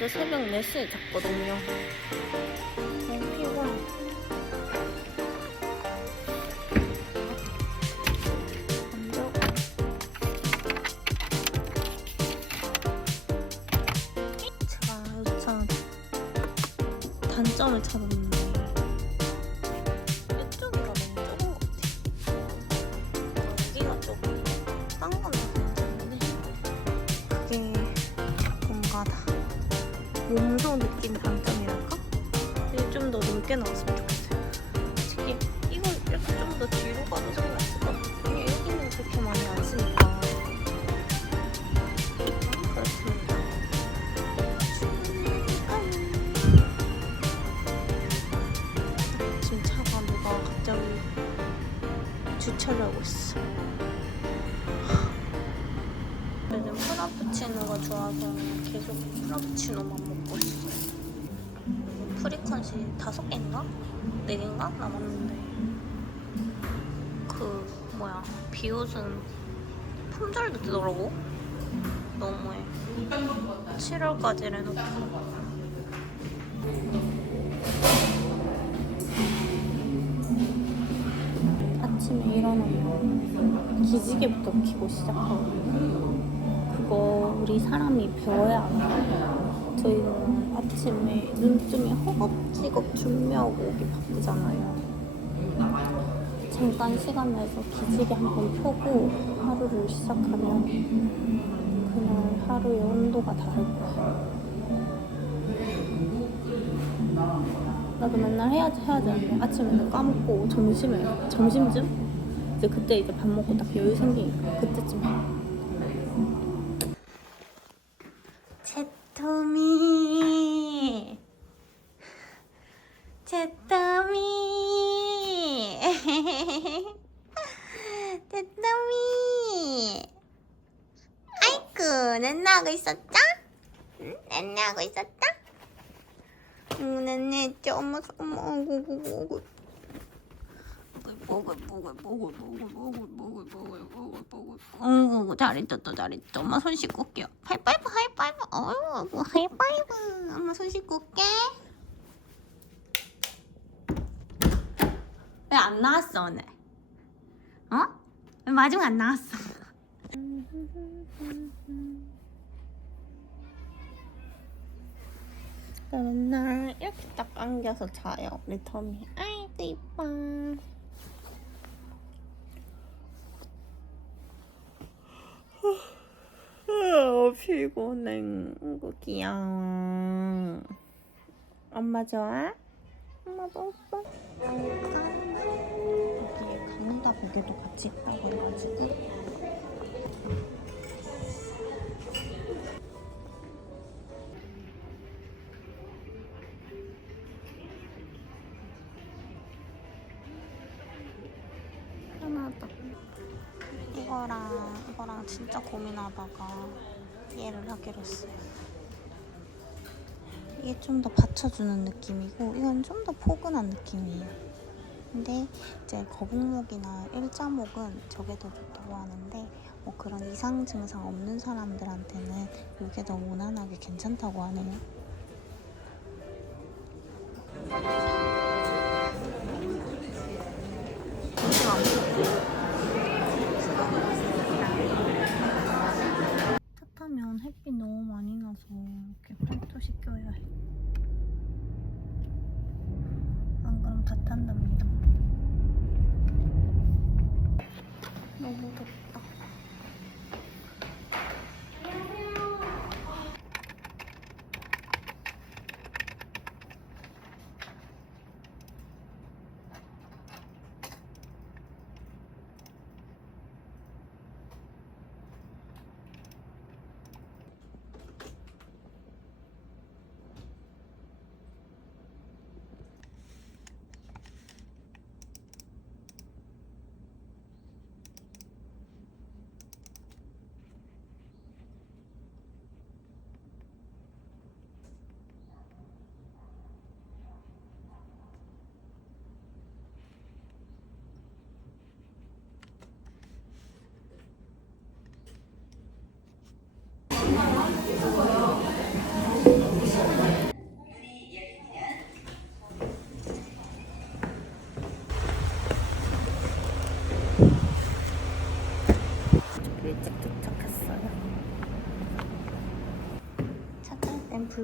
어제 새벽 4시에 잤거든요. 좋아서 계속 프라푸치노만 먹고 있어요. 프리퀀시 다섯 개인가? 네 개인가? 남았는데 그 뭐야 비옷은 품절도 되더라고 너무해 7월까지 해놓고 아침에 일어나면 기지개부터 켜고 시작하거 그거 우리 사람이 배워야 알아요. 저희는 아침에 눈뜨면 허겁지겁 준비하고 오기 바쁘잖아요. 잠깐 시간 내서 기지개 한번 펴고 하루를 시작하면 그날 하루의 온도가 다를 거야. 나도 맨날 해야지 해야지 아침에는 까먹고 점심에 점심쯤 이제 그때 이제 밥 먹고 딱 여유 생기니까 그때쯤 해. 채토미 채토미 채토미 아이쿠 낸나하고 있었다? 응? 낸나하고 있었다? 응 낸내 엄마 엄마 어구 잘했다 또 잘했다. 엄마 손 씻고 올게요. 하이파이브 하이파이브. 어이구 하이파이브. 엄마 손 씻고 올게. 왜 안 나왔어 오늘? 어? 왜 마중 안 나왔어? 맨날 이렇게 딱 안겨서 자요 우리 터미 아이고 이뻐 아, 피곤해. 이거 귀여워. 엄마 좋아? 엄마 뽀뽀. 여기에 가누다 고개도 같이 있다고 해가지고. 하나다. 이거랑 이거랑 진짜 고민하다가 얘를 하기로 했어요. 이게 좀 더 받쳐주는 느낌이고 이건 좀 더 포근한 느낌이에요. 근데 이제 거북목이나 일자목은 저게 더 좋다고 하는데 뭐 그런 이상 증상 없는 사람들한테는 이게 더 무난하게 괜찮다고 하네요.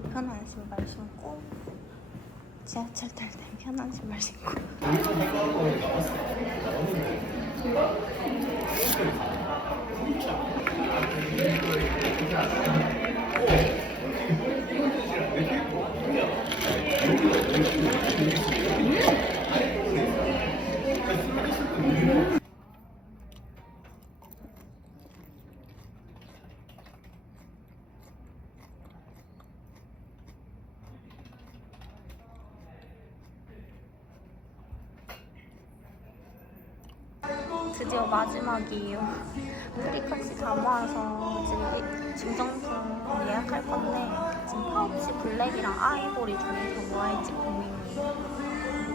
불편한 신발 신고 지하철 탈 때 편한 신발 신고 마지막이에요. 프리카치 다 모아서 이제 증정품 예약할 건데 지금 파우치 블랙이랑 아이보리 중에서 뭐 할지 고민이에요.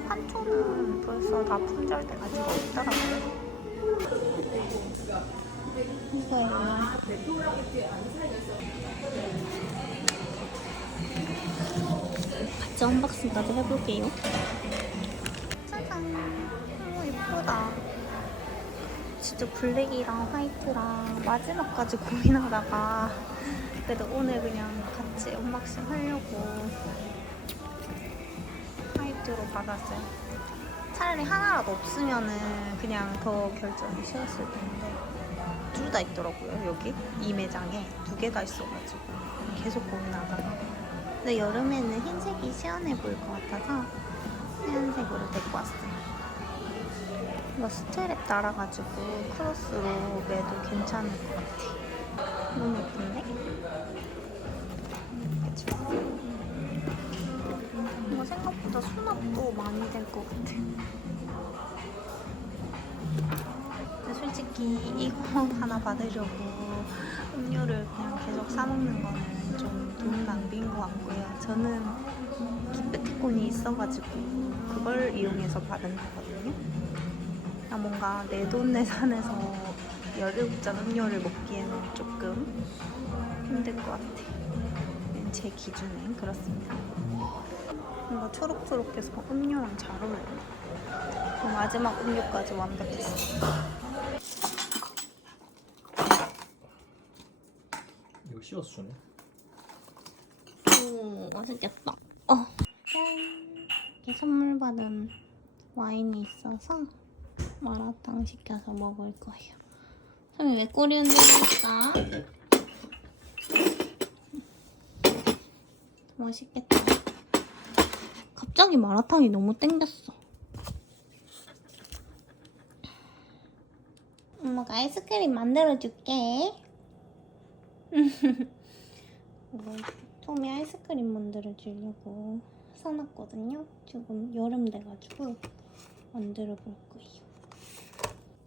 한초는 벌써 다 품절돼 가지고 없더라고요. 이거예요. 같이 언박싱까지 해볼게요. 짜잔. 너무 예쁘다. 진짜 블랙이랑 화이트랑 마지막까지 고민하다가 그래도 오늘 그냥 같이 언박싱 하려고 화이트로 받았어요. 차라리 하나라도 없으면은 그냥 더 결정이 쉬웠을 텐데 둘 다 있더라고요 여기 이 매장에 두 개가 있어가지고 계속 고민하다가 근데 여름에는 흰색이 시원해 보일 것 같아서 하얀색으로 데리고 왔어요. 이거 스트랩 달아가지고 크로스로 매도 괜찮을 것 같아. 너무 예쁜데? 그쵸? 이거 생각보다 수납도 많이 될 것 같아. 근데 솔직히 이거 하나 받으려고 음료를 그냥 계속 사먹는 거는 좀 돈 낭비인 것 같고요. 저는 기프티콘이 있어가지고 그걸 이용해서 받은 거거든요. 아, 뭔가 내 돈 내산해서 열일잔 음료를 먹기에는 조금 힘들 것 같아. 제 기준엔 그렇습니다. 뭔가 초록초록해서 음료랑 잘 어울려. 마지막 음료까지 완벽했어. 이거 씌워서 주네. 오, 맛있겠다. 어. 짠. 이렇게 선물 받은 와인이 있어서 마라탕 시켜서 먹을 거예요. 선생님 왜 꼬리 흔들었까? 맛있겠다. 갑자기 마라탕이 너무 땡겼어. 엄마가 아이스크림 만들어줄게. 이거 토미 아이스크림 만들어 주려고 사놨거든요. 지금 여름 돼가지고 만들어 볼 거예요.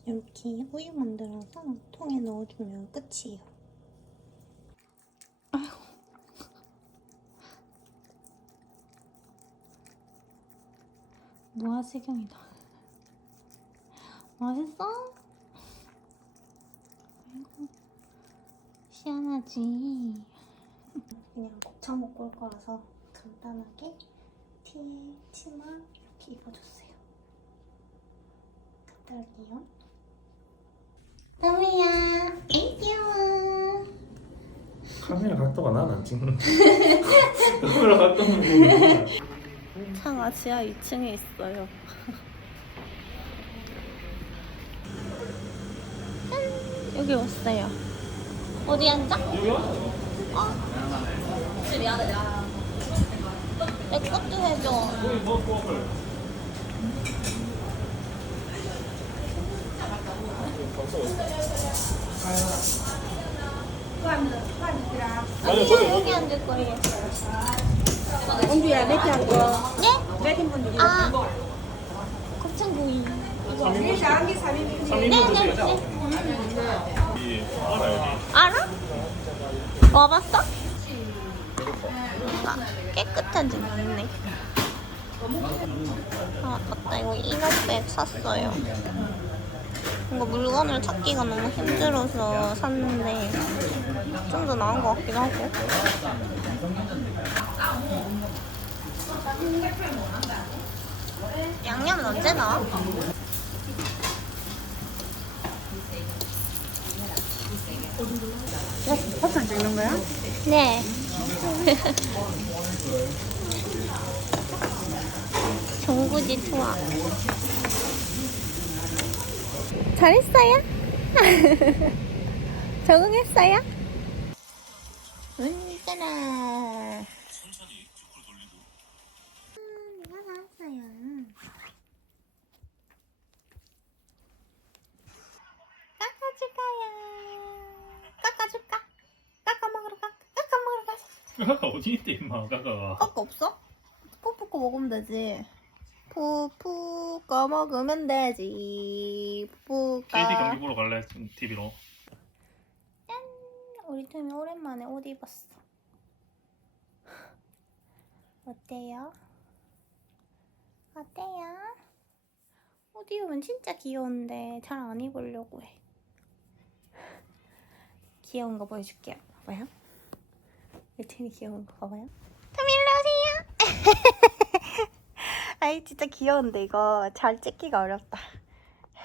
이렇게 우유 만들어서 통에 넣어주면 끝이에요. 아이고. 무화지경이다. 맛있어? 아이고, 시원하지? 그냥 곱창 먹고 올 거라서 간단하게 티에 치마 이렇게 입어줬어요. 갔다 올게요. 다미야, 애 귀여워. 카메라 각도가 나는 안 찍는. 카메라 각도는 차가 지하 2층에 있어요. 짠! 여기 왔어요. 어디 앉아? 어? 내 것도 해줘. 공주야 한 거? 네? 몇인 분들이? 아, 곱창구이. 네, 우리 나한개 3인 네, 네. 알아? 와봤어? 아, 깨끗하지 않네. 아, 맞다. 이거 이너백 샀어요. 이거 물건을 찾기가 너무 힘들어서 샀는데 좀 더 나은 것 같기도 하고. 양념은 언제 나와? 파산 찍는 거야? 네. 정구지 투어. 잘했어요? 적응했어요? 음, 먹으러 가. 깎아 먹으러 가자. 까까 어디 있대 임마 까까가 깎아 없어? 꺼 먹으면 되지. 푹푹 꺼 먹으면 되지. 꺼. KD 경기 보러 갈래 TV로 우리 팀이 오랜만에 옷 입었어. 어때요? 어때요? 옷 입으면 진짜 귀여운데 잘 안 입으려고 해. 귀여운 거 보여줄게요. 봐봐요. 우리 팀이 귀여운 거 봐봐요. 좀 일로 오세요. 아이 진짜 귀여운데 이거 잘 찍기가 어렵다.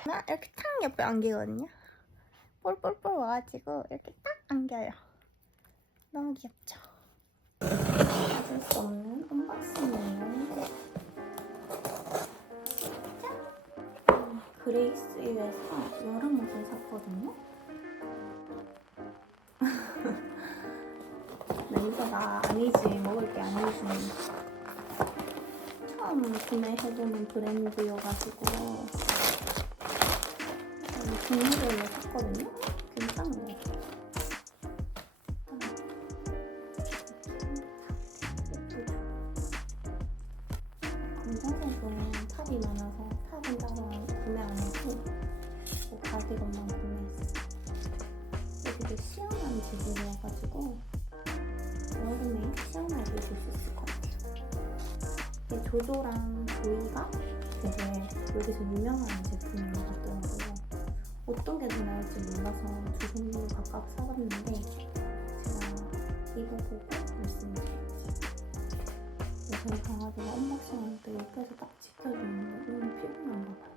나 이렇게 탁 옆에 안기거든요. 볼 볼볼 와가지고 이렇게 딱 안겨요. 너무 귀엽죠? 잊을 수 없는 언박싱이에요. 짠! 음, 그레이스에서 여름 옷을 샀거든요. 냄새가 아니지, 먹을 게 아니지. 처음 구매해보는 브랜드여가지고 종류별로 샀거든요. 괜찮아요. 검정색 이게 조조랑 조이가 되게 여기서 유명한 제품인 것 같더라고요. 어떤 게 더 나을지 몰라서 두 종류 각각 사봤는데 제가 입어보고 말씀드릴게요. 저희 강아지가 언박싱할 때 옆에서 딱 지켜주는 거 너무 피곤한가 봐요.